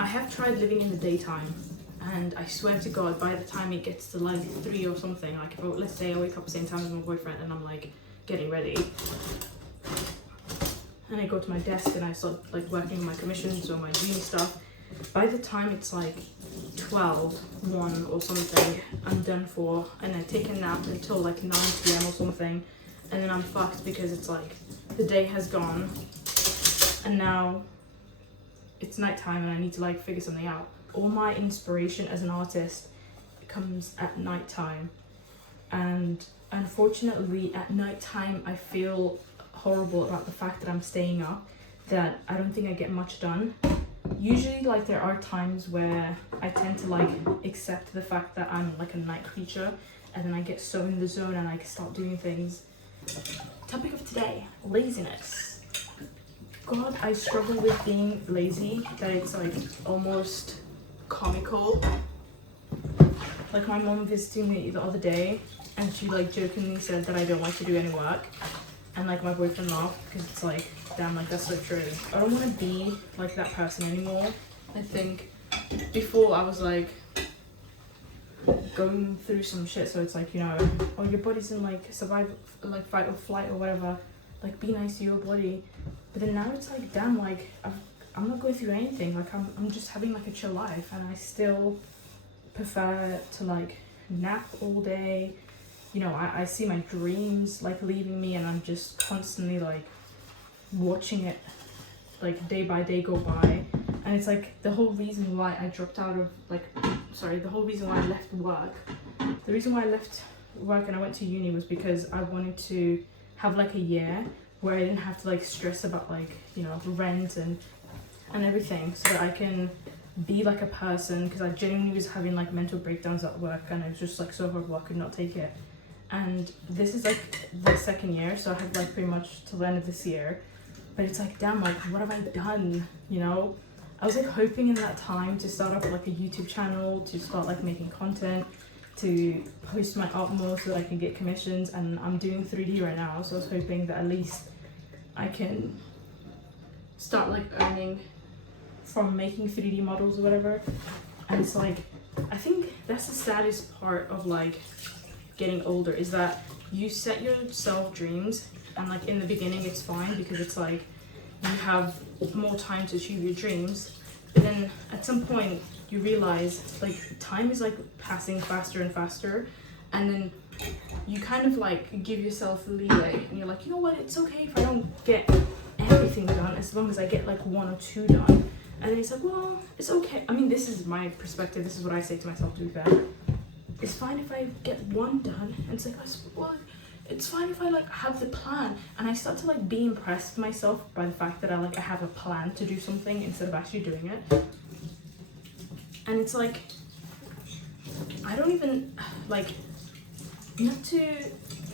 I have tried living in the daytime, and I swear to God, by the time it gets to like 3 or something, like if let's say I wake up the same time as my boyfriend and I'm like getting ready, and I go to my desk and I start like working on my commissions or my uni stuff, by the time it's like 12, 1 or something, I'm done for, and I take a nap until like 9 p.m. or something, and then I'm fucked because it's like the day has gone and now it's nighttime and I need to like figure something out. All my inspiration as an artist comes at nighttime, and unfortunately at nighttime I feel horrible about the fact that I'm staying up, that I don't think I get much done. Usually like there are times where I tend to like accept the fact that I'm like a night creature, and then I get so in the zone and I start doing things. Topic of today, laziness. God, I struggle with being lazy, that it's like almost comical. Like my mom visited me the other day and she like jokingly said that I don't like to do any work, and like my boyfriend laughed because it's like, damn, like that's so true. I don't want to be like that person anymore. I think before I was like going through some shit, so it's like, you know, oh, your body's in like survival, like fight or flight or whatever, like be nice to your body. But then now it's like, damn, like I'm not going through anything, like I'm just having like a chill life, and I still prefer to like nap all day. You know, I see my dreams like leaving me, and I'm just constantly like watching it like day by day go by. And it's like the whole reason why I dropped out of the whole reason why I left work. The reason why I left work and I went to uni was because I wanted to have like a year where I didn't have to like stress about like, you know, rent and everything, so that I can be like a person, because I genuinely was having like mental breakdowns at work, and it was just like so overwhelmed, I could not take it. And this is like the second year, so I have like pretty much till the end of this year. But it's like, damn, like what have I done, you know? I was like hoping in that time to start up like a YouTube channel, to start like making content, to post my art more so that I can get commissions, and I'm doing 3D right now, so I was hoping that at least I can start like earning from making 3D models or whatever. And it's like, I think that's the saddest part of like getting older, is that you set yourself dreams, and like in the beginning it's fine because it's like you have more time to achieve your dreams, but then at some point you realize like time is like passing faster and faster, and then you kind of like give yourself leeway, and you're like, you know what, it's okay if I don't get everything done as long as I get like 1 or 2 done. And then it's like, well, it's okay. I mean, this is my perspective, this is what I say to myself, to be fair. It's fine if I get 1 done, and it's like, well, it's fine if I like have the plan. And I start to like be impressed with myself by the fact that I have a plan to do something instead of actually doing it. And it's like, I don't even like, not to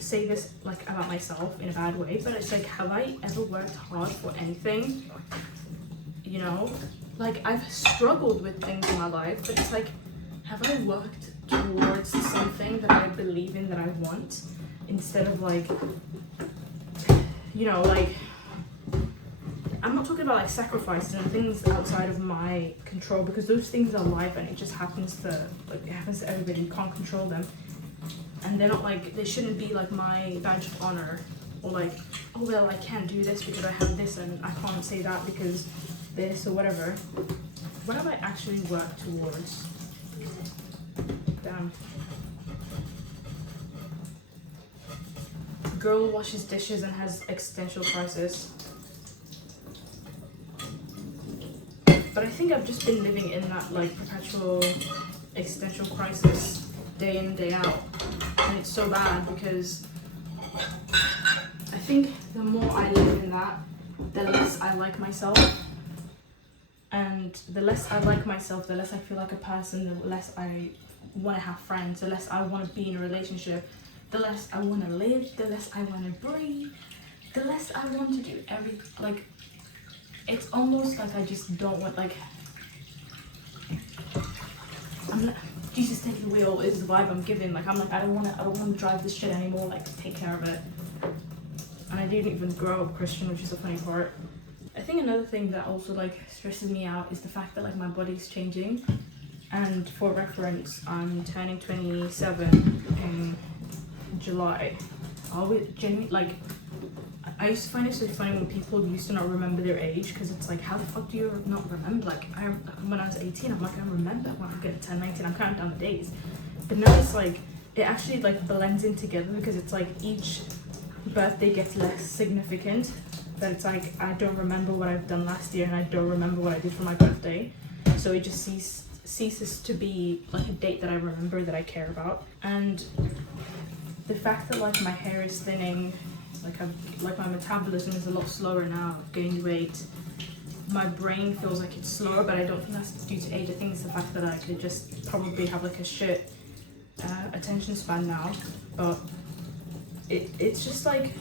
say this like about myself in a bad way, but it's like, have I ever worked hard for anything? You know, like I've struggled with things in my life, but it's like, have I worked towards something that I believe in, that I want, instead of like, you know, like, I'm not talking about like sacrifices and things outside of my control, because those things are life and it just happens to, like, it happens to everybody, you can't control them. And they're not like, they shouldn't be like my badge of honor, or like, oh well, I can't do this because I have this, and I can't say that because this or whatever. What have I actually worked towards? Damn. Girl washes dishes and has existential crisis. But I think I've just been living in that like perpetual existential crisis day in and day out. And it's so bad because I think the more I live in that, the less I like myself. And the less I like myself, the less I feel like a person, the less I want to have friends, the less I want to be in a relationship, the less I want to live, the less I want to breathe, the less I want to do everything. Like, it's almost like I just don't want, like, I'm not, Jesus take the wheel is the vibe I'm giving. Like, I'm like, I don't want to drive this shit anymore, like, take care of it. And I didn't even grow up Christian, which is the funny part. I think another thing that also like stresses me out is the fact that like my body's changing. And for reference, I'm turning 27 in July. I always genuinely like, I used to find it so funny when people used to not remember their age, because it's like, how the fuck do you not remember? Like, when I was 18, I'm like, I remember. When I'm getting 10, 19, I'm counting down the days. But now it's like, it actually like blends in together, because it's like each birthday gets less significant. That it's like, I don't remember what I've done last year, and I don't remember what I did for my birthday. So it just ceases to be like a date that I remember, that I care about. And the fact that like my hair is thinning, like my metabolism is a lot slower now. I've gained weight. My brain feels like it's slower, but I don't think that's due to age. I think it's the fact that I could just probably have like a shit attention span now. But it's just like,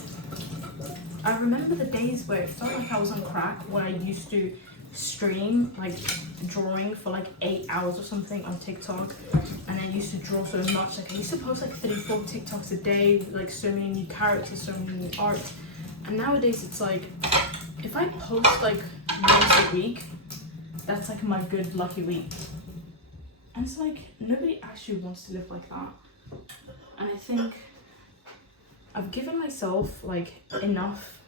I remember the days where it felt like I was on crack, when I used to stream like drawing for like 8 hours or something on TikTok, and I used to draw so much. Like I used to post like 34 TikToks a day, like so many new characters, so many new art. And nowadays it's like, if I post like once a week, that's like my good lucky week. And it's like, nobody actually wants to live like that. And I think I've given myself like enough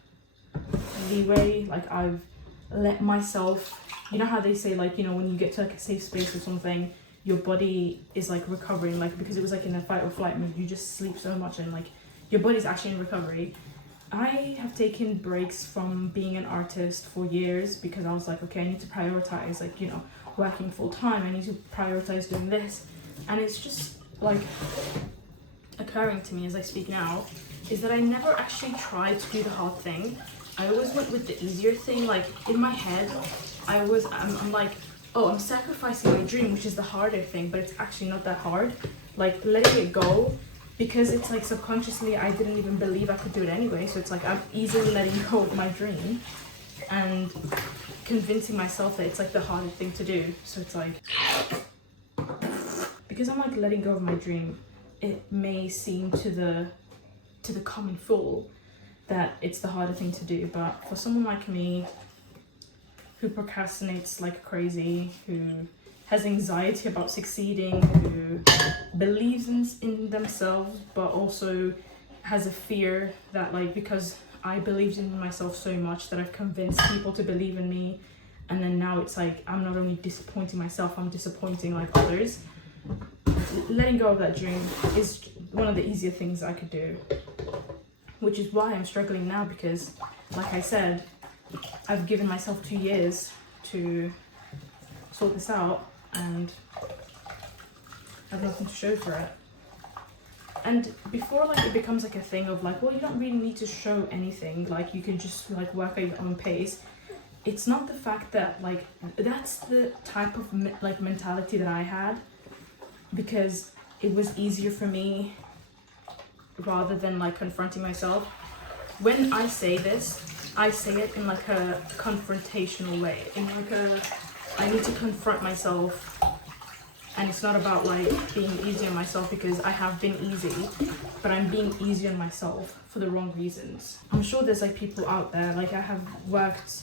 leeway. Like I've let myself, you know how they say like, you know, when you get to like a safe space or something, your body is like recovering, like because it was like in a fight or flight mode, you just sleep so much and like your body's actually in recovery. I have taken breaks from being an artist for years, because I was like, okay, I need to prioritize, like, you know, working full time, I need to prioritize doing this. And it's just like occurring to me as I speak now, is that I never actually tried to do the hard thing. I always went with the easier thing. Like in my head, I'm like, oh, I'm sacrificing my dream, which is the harder thing, but it's actually not that hard. Like letting it go, because it's like subconsciously I didn't even believe I could do it anyway. So it's like I'm easily letting go of my dream and convincing myself that it's like the harder thing to do. So it's like, because I'm like letting go of my dream, it may seem to the common fool that it's the harder thing to do, but for someone like me who procrastinates like crazy, who has anxiety about succeeding, who believes in themselves, but also has a fear that like, because I believed in myself so much that I've convinced people to believe in me, and then now it's like I'm not only disappointing myself, I'm disappointing like others. Letting go of that dream is one of the easier things I could do, which is why I'm struggling now, because like I said, I've given myself 2 years to sort this out and I have nothing to show for it. And before like it becomes like a thing of like, well, you don't really need to show anything, like you can just like work at your own pace. It's not the fact that like, that's the type of like mentality that I had, because it was easier for me rather than like confronting myself. When I say this, I say it in like a confrontational way, in like a, I need to confront myself, and it's not about like being easy on myself, because I have been easy, but I'm being easy on myself for the wrong reasons. I'm sure there's like people out there, like I have worked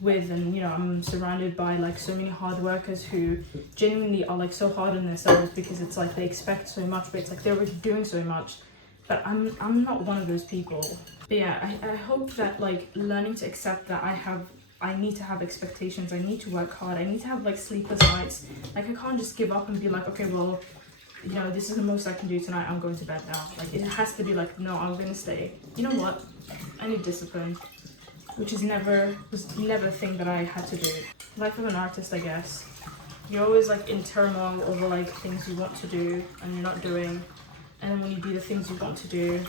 with, and you know, I'm surrounded by like so many hard workers who genuinely are like so hard on themselves, because it's like they expect so much, but it's like they're already doing so much. But I'm not one of those people. But yeah, I hope that like learning to accept that I need to have expectations, I need to work hard, I need to have like sleepless nights. Like I can't just give up and be like, okay, well, you know, this is the most I can do tonight, I'm going to bed now. Like it has to be like, no, I'm gonna stay. You know what? I need discipline, which was never a thing that I had to do. Life of an artist, I guess. You're always like in turmoil over like things you want to do and you're not doing. And then when you do the things you want to do,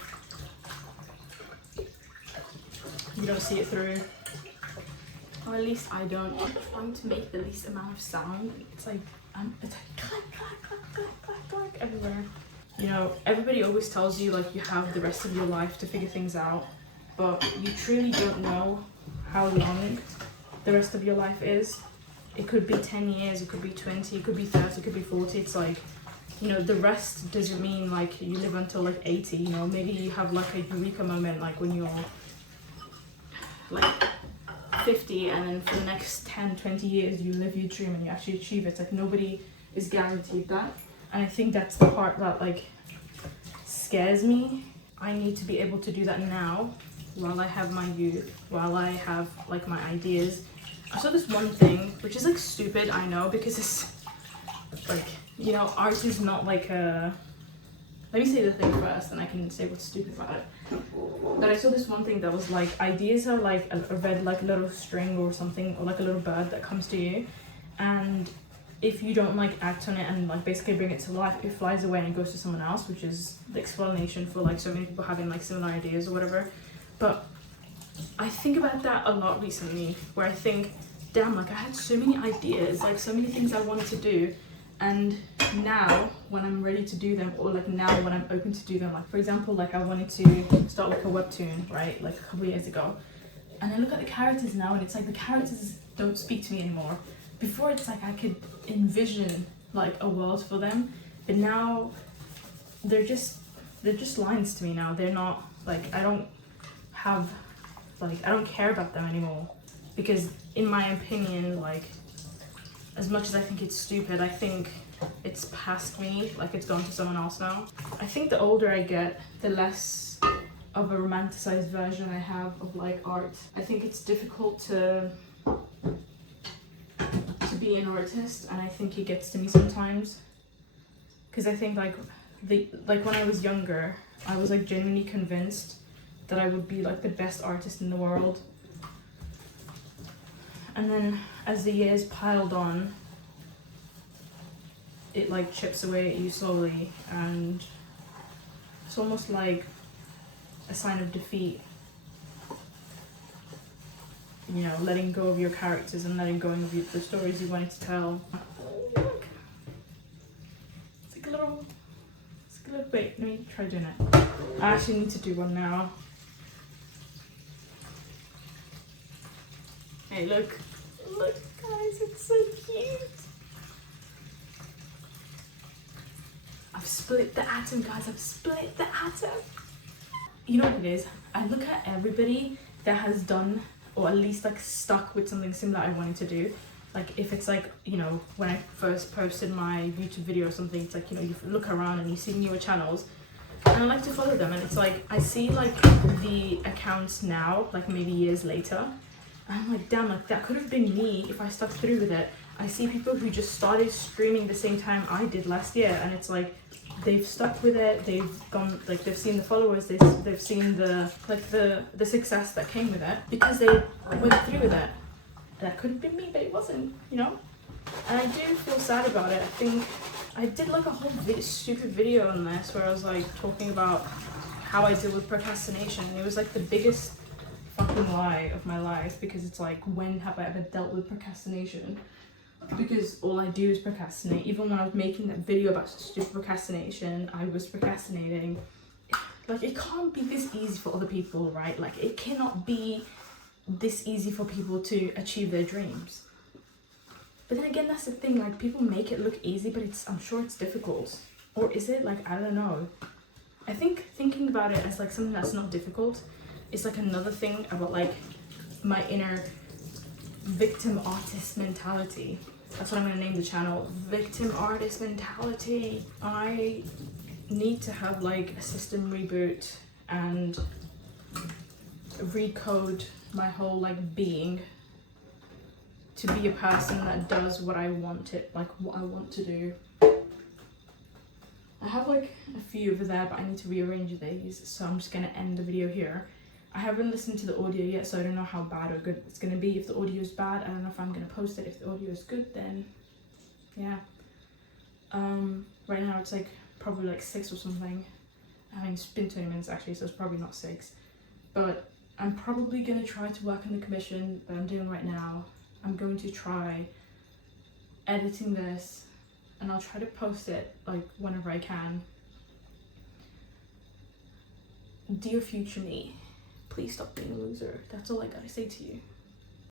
you don't see it through. Or at least I don't. I'm trying to make the least amount of sound. It's like clack, clack, clack, clack, clack, clack everywhere. You know, everybody always tells you like you have the rest of your life to figure things out, but you truly don't know how long the rest of your life is. It could be 10 years, it could be 20, it could be 30, it could be 40. It's like, you know, the rest doesn't mean like you live until like 80, you know, maybe you have like a eureka moment, like when you're like 50 and then for the next 10-20 years you live your dream and you actually achieve it. It's like nobody is guaranteed that, and I think that's the part that like scares me. I need to be able to do that now while I have my youth, while I have like my ideas. I saw this one thing which is like stupid, I know, because it's like, you know, art is not like a, let me say the thing first and I can say what's stupid about it. But I saw this one thing that was like, ideas are like a red like little string or something, or like a little bird that comes to you, and if you don't like act on it and like basically bring it to life, it flies away and it goes to someone else, which is the explanation for like so many people having like similar ideas or whatever. But I think about that a lot recently, where I think, damn, like I had so many ideas, like so many things I wanted to do, and now when I'm ready to do them, or like now when I'm open to do them, like for example, like I wanted to start like a webtoon, right, like a couple of years ago, and I look at the characters now and it's like the characters don't speak to me anymore. Before it's like I could envision like a world for them, but now they're just lines to me now. They're not like, I don't care about them anymore, because in my opinion, like as much as I think it's stupid, I think it's past me, like it's gone to someone else now. I think the older I get, the less of a romanticized version I have of like art. I think it's difficult to be an artist, and I think it gets to me sometimes, because I think like when I was younger, I was like genuinely convinced that I would be like the best artist in the world, and then as the years piled on, it like chips away at you slowly, and it's almost like a sign of defeat, you know, letting go of your characters and letting go of the stories you wanted to tell. Oh, look. It's like a little, wait, let me try doing it. I actually need to do one now. Hey, look guys, it's so cute. I've split the atom, guys, I've split the atom. You know what it is? I look at everybody that has done, or at least like stuck with something similar I wanted to do. Like if it's like, you know, when I first posted my YouTube video or something, it's like, you know, you look around and you see newer channels, and I like to follow them, and it's like, I see like the accounts now, like maybe years later, and I'm like, damn, like that could have been me if I stuck through with it. I see people who just started streaming the same time I did last year, and it's like, they've stuck with it, they've gone, like they've seen the followers, they've seen the success that came with it, because they went through with it. That could have been me, but it wasn't, you know? And I do feel sad about it. I think I did like a whole stupid video on this where I was like talking about how I deal with procrastination, and it was like the biggest fucking lie of my life, because it's like, when have I ever dealt with procrastination? Because all I do is procrastinate. Even when I was making that video about stupid procrastination, I was procrastinating. Like, it can't be this easy for other people, right? Like, it cannot be this easy for people to achieve their dreams. But then again, that's the thing, like, people make it look easy, but I'm sure it's difficult. Or is it? Like, I don't know. I think thinking about it as like something that's not difficult is like another thing about like my inner victim artist mentality. That's what I'm going to name the channel, victim artist mentality. I need to have like a system reboot and recode my whole like being to be a person that does what I want it, like what I want to do. I have like a few over there, but I need to rearrange these, so I'm just going to end the video here. I haven't listened to the audio yet, so I don't know how bad or good it's going to be. If the audio is bad, I don't know if I'm going to post it. If the audio is good, then yeah. Right now it's like probably like 6 or something. I mean, it's been 20 minutes actually, so it's probably not 6. But I'm probably going to try to work on the commission that I'm doing right now. I'm going to try editing this, and I'll try to post it like whenever I can. Dear future me, please stop being a loser. That's all I gotta say to you.